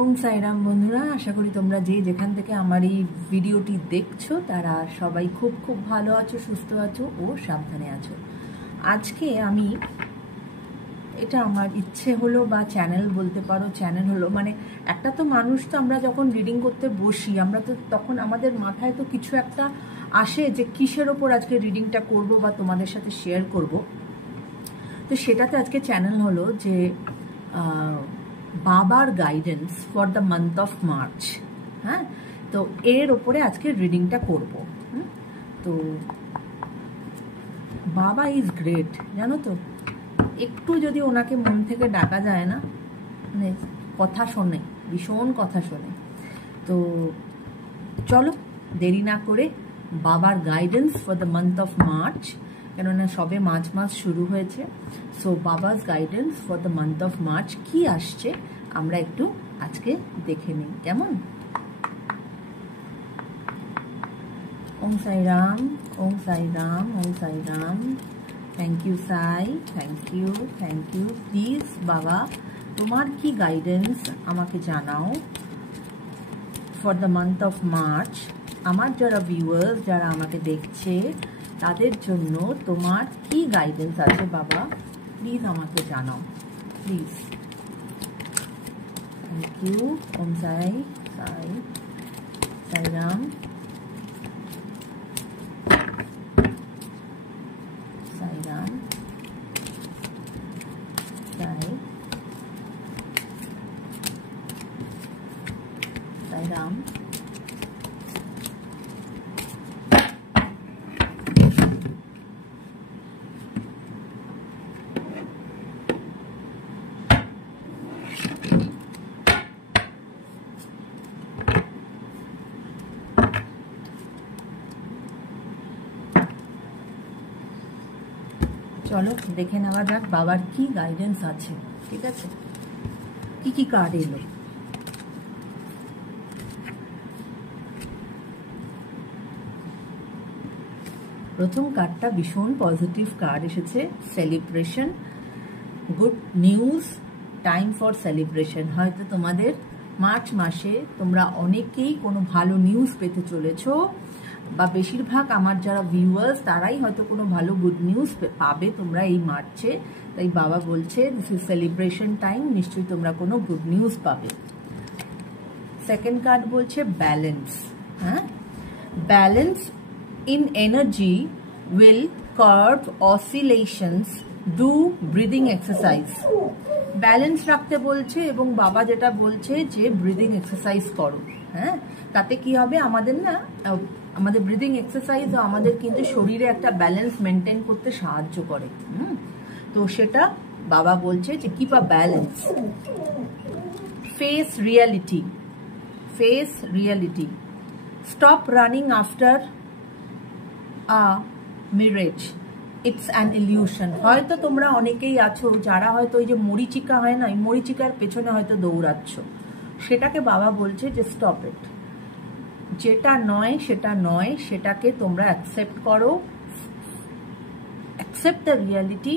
ওম সাইরাম বন্ধুরা, আশা করি তোমরা যে যেখান থেকে আমার এই ভিডিওটি দেখছো তারা সবাই খুব খুব ভালো আছো, সুস্থ আছো ও সাবধানে আছো। আজকে আমি এটা আমার ইচ্ছে হলো বা চ্যানেল বলতে পারো, চ্যানেল হলো মানে একটা তো মানুষ তো আমরা যখন রিডিং করতে বসি আমরা তো তখন আমাদের মাথায় তো কিছু একটা আসে যে কিসের ওপর আজকে রিডিংটা করব বা তোমাদের সাথে শেয়ার করব। তো সেটাতে আজকে চ্যানেল হলো যে বাবার guidance for the month of March. হ্যাঁ, তো এর ওপরে আজকে রিডিংটা করব। তো বাবা ইজ গ্রেট, জানো তো, একটু যদি ওনাকে মন থেকে ডাকা যায় না, মানে কথা শোনে, ভীষণ কথা শোনে। তো চলো দেরি না করে বাবার guidance for the month of March, কেননা সবে মার্চ মাস শুরু হয়েছে। সো বাবাস guidance for the month of March কি আসছে আমরা একটু আজকে দেখে নিই, কেমন? ওম Sai Ram, Om Sai Ram, Om Sai Ram. Thank you Sai, thank you, thank you. Please বাবা, তোমার কি গাইডেন্স আমাকে জানাও for the month of March. আমার যারা ভিউয়ার্স, যারা আমাকে দেখছে তাদের জন্য তোমার কি গাইডেন্স আছে বাবা, প্লিজ আমাকে জানাও, প্লিজ। Thank you. ওম সাই, সাই, সাইরাম, সাইরাম, সাই, সাইরাম। চলো দেখে নেওয়া যাক বাবার কি গাইডেন্স আছে। ঠিক আছে, কি কি কার্ড এলো? প্রথম কার্ডটা ভীষণ পজিটিভ কার্ড এসেছে, celebration, good news, time for celebration. হয়তো তোমাদের মার্চ মাসে তোমরা অনেকেই কোনো ভালো নিউজ পেতে চলেছো, বা বেশিরভাগ আমার যারা ভিউয়ার্স তারাই হয়তো কোনো ভালো গুড নিউজ পাবে তোমরা এই মার্চে। তাই বাবা বলছে দিস ইজ সেলিব্রেশন টাইম, নিশ্চয়ই তোমরা কোনো গুড নিউজ পাবে। সেকেন্ড কার্ড বলছে ব্যালেন্স। হ্যাঁ, balance in energy will curb oscillations, do breathing exercise। Balance রাখতে বলছে এবং বাবা যেটা বলছে যে ব্রিদিং এক্সারসাইজ করো। হ্যাঁ, তাতে কি হবে আমাদের না, আমাদের ব্রিদিং এক্সারসাইজ আমাদের কিন্তু শরীরে একটা ব্যালেন্স মেনটেন করতে সাহায্য করে। তো সেটা বাবা বলছে যে keep a balance. Face reality, face reality, stop running after Mirage, it's an illusion. হয়তো তোমরা অনেকেই আছো যারা হয়তো ওই যে মরিচিকা হয় না, ওই মরিচিকার পেছনে হয়তো দৌড়াচ্ছ। সেটাকে বাবা বলছে যে স্টপ ইট, যেটা নয় সেটা নয়, সেটাকে তোমরা অ্যাকসেপ্ট করো, অ্যাকসেপ্ট দ্য রিয়ালিটি,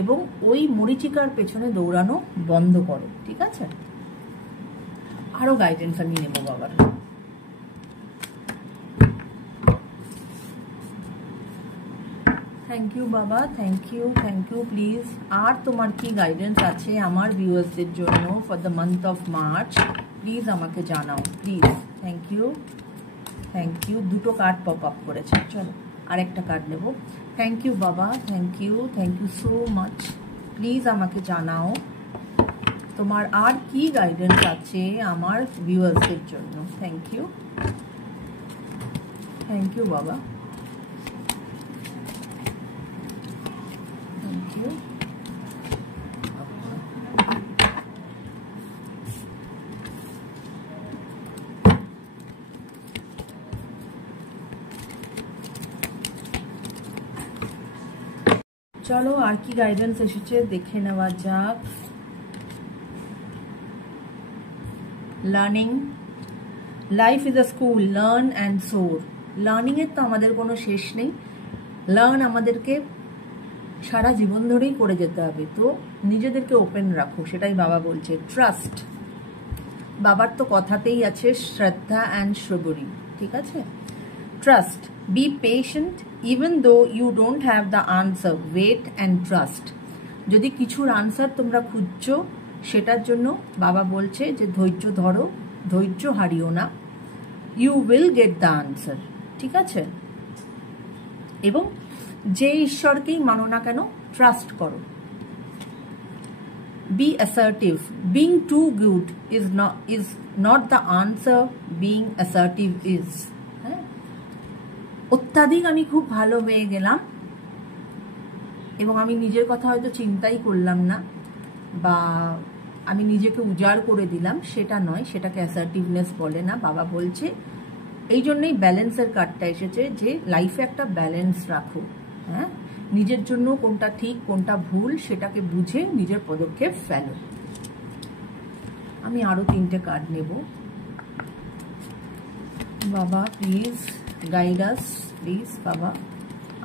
এবং ওই মরিচিকার পেছনে দৌড়ানো বন্ধ করো। ঠিক আছে, আরো গাইডেন্স আমি নেবো বাবার। থ্যাংক ইউ বাবা, thank you, thank you. Please আর তোমার কি গাইডেন্স আছে আমার ভিউয়ার্সদের জন্য for the month of March, please আমাকে জানাও, please. Thank you, thank you. দুটো কার্ড পপ আপ করেছে, চলো আরেকটা কার্ড নেব। থ্যাংক ইউ বাবা, thank you, thank you so much. Please আমাকে জানাও তোমার আর কি গাইডেন্স আছে আমার ভিউয়ার্সদের জন্য। থ্যাংক ইউ, থ্যাংক ইউ বাবা, থ্যাংক ইউ। চলো আর কি গাইডেন্স এসেছে দেখে নেওয়া যাক। Learning, life is a school, learn and soar. Learning এর তো আমাদের কোনো শেষ নেই, লার্ন আমাদেরকে সারা জীবন ধরেই করে যেতে হবে। তো নিজেদেরকে ওপেন রাখো, সেটাই বাবা বলছে। ট্রাস্ট, বাবার তো কথাতেই আছে শ্রদ্ধা অ্যান্ড সবরি, ঠিক আছে। Trust, be patient even though you don't have the answer, wait and trust. যদি কিছুর আনসার তোমরা খুঁজছো সেটার জন্য বাবা বলছে যে ধৈর্য ধরো, ধৈর্য হারিও না, you will get the answer, ঠিক আছে। এবং যে ঈশ্বরকেই মানো না কেন ট্রাস্ট করো। Be assertive. Being too good is not the answer. Being assertive is. অত্যাধিক আমি খুব ভালো হয়ে গেলাম এবং আমি নিজের কথা হয়তো চিন্তাই করলাম না বা আমি নিজেকে উজাড় করে দিলাম, সেটা নয়, সেটাকে অ্যাসার্টিভনেস বলে না। বাবা বলছে এই জন্যই ব্যালেন্সের কার্ডটা এসেছে যে লাইফে একটা ব্যালেন্স রাখো, হ্যাঁ, নিজের জন্য কোনটা ঠিক কোনটা ভুল সেটাকে বুঝে নিজের পদক্ষেপ ফেলো। আমি আরো 3টে কার্ড নেব। বাবা প্লিজ গাইড আস, প্লিজ বাবা।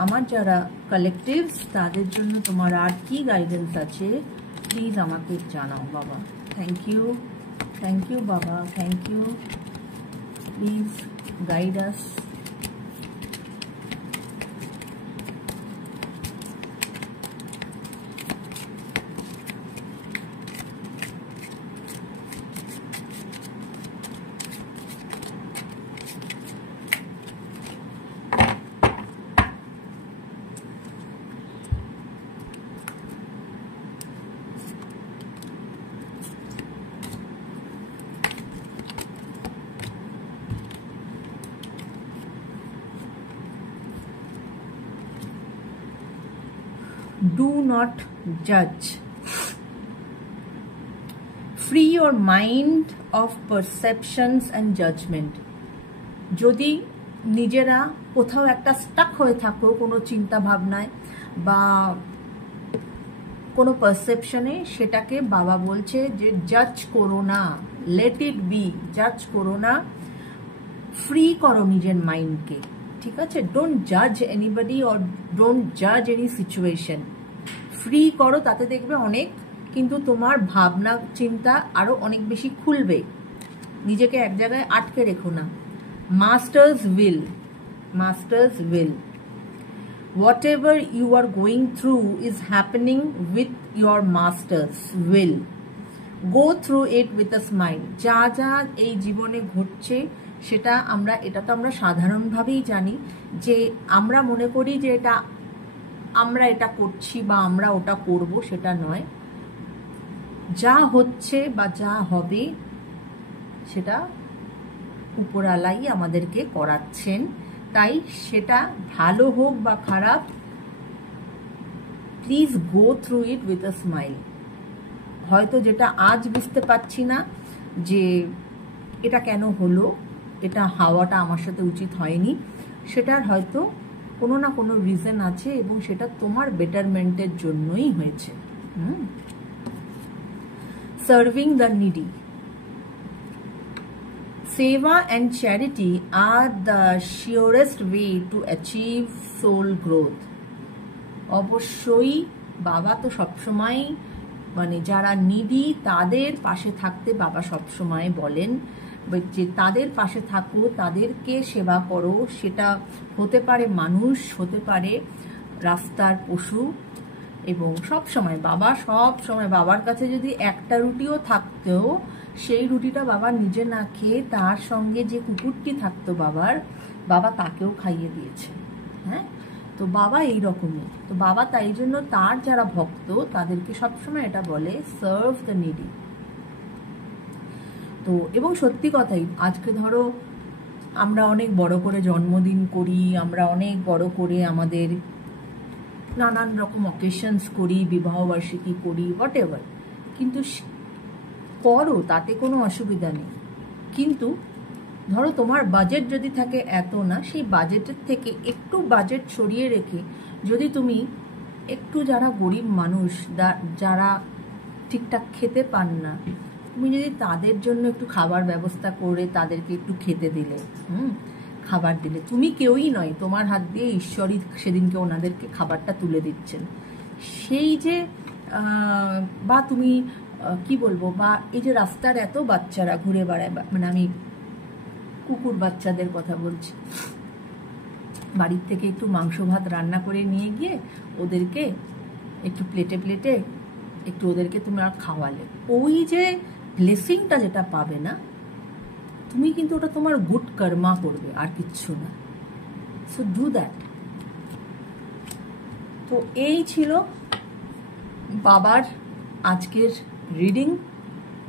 আমার যারা কালেকটিভস তাদের জন্য তোমার আর কি গাইডেন্স আছে প্লিজ আমাকে জানাও বাবা। থ্যাংক ইউ বাবা, thank you. Please guide us. Do not judge. Free your mind of perceptions and judgment. যদি নিজেরা কোথাও একটা স্টাক হয়ে থাকো কোনো চিন্তা ভাবনায় বা কোনো পারসেপশনে, সেটাকে বাবা বলছে যে জাজ করো না, লেট ইট বি, জাজ করো না, ফ্রি করো নিজের মাইন্ডকে, ঠিক আছে। ডোন্ট জাজ এনিবডি অর ডোন্ট জাজ এনি সিচুয়েশন, ফ্রি করো, তাতে দেখবে অনেক কিন্তু তোমার ভাবনা চিন্তা আরো অনেক বেশি খুলবে। নিজেকে এক জায়গায় আটকে রেখো না। Masters will, masters will, whatever you are going through is happening with your master's will. Go through it with a smile. যা যা এই জীবনে ঘটছে সেটা এটা তো আমরা সাধারণভাবেই জানি যে আমরা মনে করি যে আমরা এটা করছি বা আমরা ওটা করব, সেটা নয়। যা হচ্ছে বা যা হবে সেটা উপরালাই আমাদেরকে করাচ্ছেন, তাই সেটা ভালো হোক বা খারাপ, please go through it with a smile. হয়তো যেটা আজ বুঝতে পারছি না যে এটা কেন হলো, এটা হওয়াটা আমার সাথে উচিত হয়নি, সেটার হয়তো কোনো না কোনো রিজন আছে এবং সেটা তোমার বেটারমেন্টের জন্যই হয়েছে। Serving the needy, Seva and charity are the surest way to achieve soul growth. অবশ্যই বাবা তো সবসময় মানে যারা নিডি তাদের পাশে থাকতে বাবা সবসময় বলেন যে তাদের পাশে থাকো, তাদেরকে সেবা করো। সেটা হতে পারে মানুষ, হতে পারে রাস্তার পশু, এবং সবসময় বাবার কাছে যদি একটা রুটিও থাকতো, সেই রুটিটা বাবা নিজে না খেয়ে তার সঙ্গে যে কুকুরটি থাকতো বাবা তাকেও খাইয়ে দিয়েছে। হ্যাঁ, তো বাবা এইরকমই। তো বাবা তাই জন্য তার যারা ভক্ত তাদেরকে সবসময় এটা বলে সার্ভ দ্য নিডি। তো এবং সত্যি কথাই, আজকে ধরো আমরা অনেক বড় করে জন্মদিন করি, আমরা অনেক বড় করে আমাদের নানান রকম অকেশনস করি, বিবাহবার্ষিকী করি, হোয়াট এভার, কিন্তু করো, তাতে কোনো অসুবিধা নেই। কিন্তু ধরো তোমার বাজেট যদি থাকে এত না, সেই বাজেটের থেকে একটু বাজেট সরিয়ে রেখে যদি তুমি একটু যারা গরিব মানুষ, যারা ঠিকঠাক খেতে পান না, তুমি যদি তাদের জন্য একটু খাবার ব্যবস্থা করে তাদেরকে একটু খেতে দিলে, খাবার দিলে, তুমি কেউই নয়, তোমার হাত দিয়ে ঈশ্বরই সেদিনকে ওনাদেরকে খাবারটা তুলে দিচ্ছেন। সেই যে বা তুমি কি বলবো, বা এই যে রাস্তার এত বাচ্চারা ঘুরে বেড়ায়, মানে আমি কুকুর বাচ্চাদের কথা বলছি, বাড়ির থেকে একটু মাংস ভাত রান্না করে নিয়ে গিয়ে ওদেরকে একটু প্লেটে প্লেটে একটু ওদেরকে তোমরা খাওয়ালে, ওই যে ব্লেসিংটা যেটা পাবে না তুমি, কিন্তু ওটা তোমার গুড কর্মা করবে, আর কিচ্ছু না। So do that. তো এই ছিল বাবার আজকের রিডিং,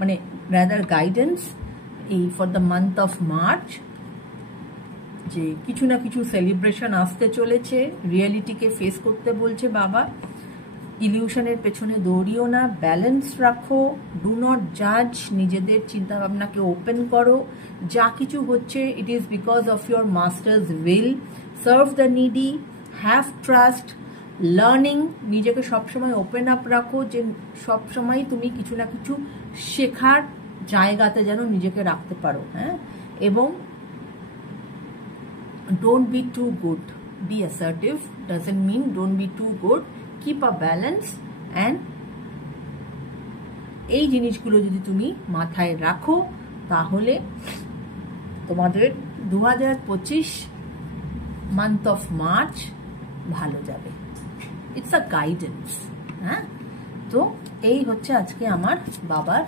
মানে রাদার গাইডেন্স এই for the month of March, যে কিছু না কিছু সেলিব্রেশন আসতে চলেছে, রিয়েলিটিকে ফেস করতে বলছে বাবা, ইলিউশনের পেছনে দৌড়িও না, ব্যালেন্স রাখো, ডু নট জাজ, নিজেদের চিন্তা ভাবনাকে ওপেন করো, যা কিছু হচ্ছে it is because of your masters will, serve the needy, have trust, learning, নিজেকে সবসময় ওপেন আপ রাখো, যে সবসময় তুমি কিছু না কিছু শেখার জায়গাতে যেন নিজেকে রাখতে পারো, হ্যাঁ, এবং don't be too good, be assertive, doesn't mean don't be too good, keep a balance, and এই জিনিসগুলো যদি তুমি মাথায় রাখো তাহলে তোমাদের 2025 মান্থ অফ মার্চ ভালো যাবে। ইটস আ গাইডেন্স, হ্যাঁ। তো এই হচ্ছে আজকে আমার বাবার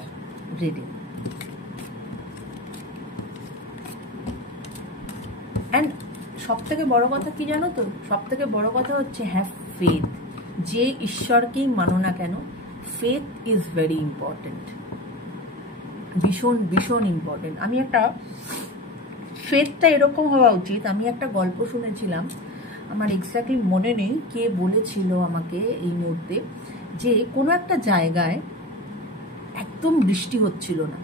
রিডিং। অ্যান্ড সব থেকে বড় কথা কি জানো তো, সব থেকে বড় কথা হচ্ছে হ্যাভ ফেথ। যে ঈশ্বরকেই মানো না কেন, ফেথ ইজ ভেরি ইম্পর্টেন্ট, ভীষণ ভীষণ ইম্পর্টেন্ট। আমি একটা ফেথটা এরকম হওয়া উচিত, আমি একটা গল্প শুনেছিলাম, আমার এক্স্যাক্টলি মনে নেই কে বলেছিল আমাকে এই মুহূর্তে, যে কোনো একটা জায়গায় একদম বৃষ্টি হচ্ছিল না,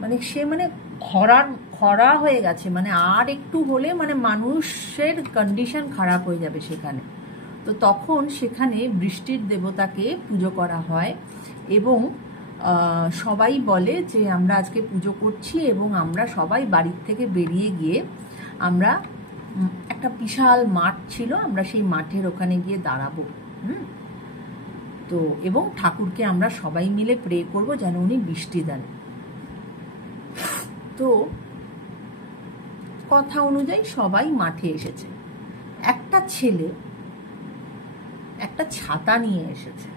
মানে সে মানে খরা হয়ে গেছে, মানে আর একটু হলে মানে মানুষের কন্ডিশন খারাপ হয়ে যাবে সেখানে। তো তখন সেখানে বৃষ্টির দেবতাকে পুজো করা হয় এবং সবাই বলে যে আমরা আজকে পুজো করছি, এবং আমরা সবাই বাড়ির থেকে বেরিয়ে গিয়ে আমরা একটা বিশাল মাঠ ছিল, আমরা সেই মাঠের ওখানে গিয়ে দাঁড়াবো, তো এবং ঠাকুরকে আমরা সবাই মিলে প্রে করব যেন উনি বৃষ্টি দেন। তো কথা অনুযায়ী সবাই মাঠে এসেছে। একটা ছেলে একটা ছাতা নিয়ে এসেছে।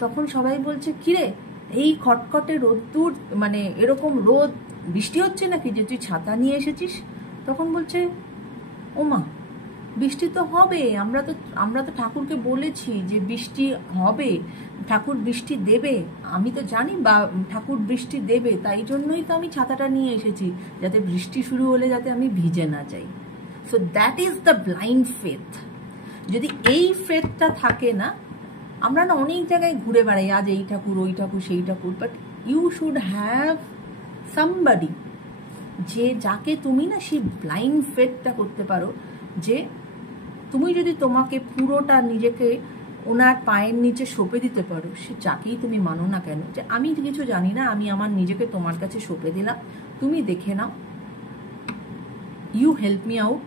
তখন সবাই বলছে, কিরে এই খটখটে রোদ্দুর, মানে এরকম রোদ, বৃষ্টি হচ্ছে নাকি যে তুই ছাতা নিয়ে এসেছিস? তখন বলছে, ওমা বৃষ্টি তো হবে, আমরা তো ঠাকুরকে বলেছি যে বৃষ্টি হবে, ঠাকুর বৃষ্টি দেবে, আমি তো জানি বা ঠাকুর বৃষ্টি দেবে, তাই জন্যই তো আমি ছাতাটা নিয়ে এসেছি, যাতে বৃষ্টি শুরু হলে যাতে আমি ভিজে না যাই। So that is the blind faith. যদি এই ফেথটা থাকে না, আমরা না অনেক জায়গায় ঘুরে বেড়াই, আজ এই ঠাকুর, ওই ঠাকুর, সেই ঠাকুর, but you should have somebody যে যাকে তুমি না সেই ব্লাইন্ড ফেথটা করতে পারো, যে তুমি যদি তোমাকে পুরোটা নিজেকে ওনার পায়ের নিচে সঁপে দিতে পারো, সে যাকেই তুমি মানো না কেন, যে আমি কিছু জানি না, আমি আমার নিজেকে তোমার কাছে সঁপে দিলাম, তুমি দেখে নাও, you help me out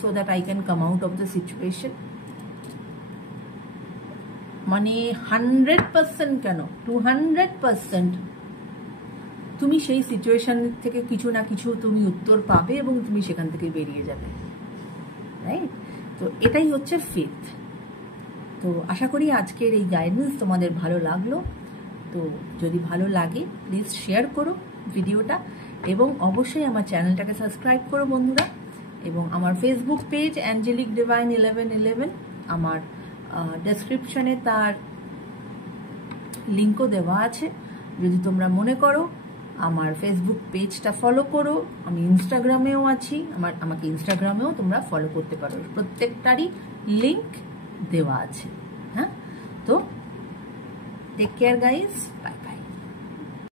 so that I can come out of the situation. মানে 100% কেন, 200% তুমি সেই সিচুয়েশন থেকে কিছু না কিছু তুমি উত্তর পাবে এবং তুমি সেখান থেকে বেরিয়ে যাবে, রাইট? তো এটাই হচ্ছে ফেথ। তো আশা করি আজকের এই গাইডেন্স তোমাদের ভালো লাগলো। তো যদি ভালো লাগে প্লিজ শেয়ার করো ভিডিওটা, এবং অবশ্যই আমার চ্যানেলটাকে সাবস্ক্রাইব করো বন্ধুরা, এবং আমার ফেসবুক পেজ অ্যাঞ্জেলিক ডিভাইন 1111, আমার ডেসক্রিপশনে তার লিঙ্কও দেওয়া আছে। যদি তোমরা মনে করো আমার ফেসবুক পেজটা ফলো করো, আমি ইনস্টাগ্রামেও আছি, আমাকে ইনস্টাগ্রামেও তোমরা ফলো করতে পারো, প্রত্যেকটারই লিঙ্ক দেওয়া আছে। হ্যাঁ, তো take care guys, bye by.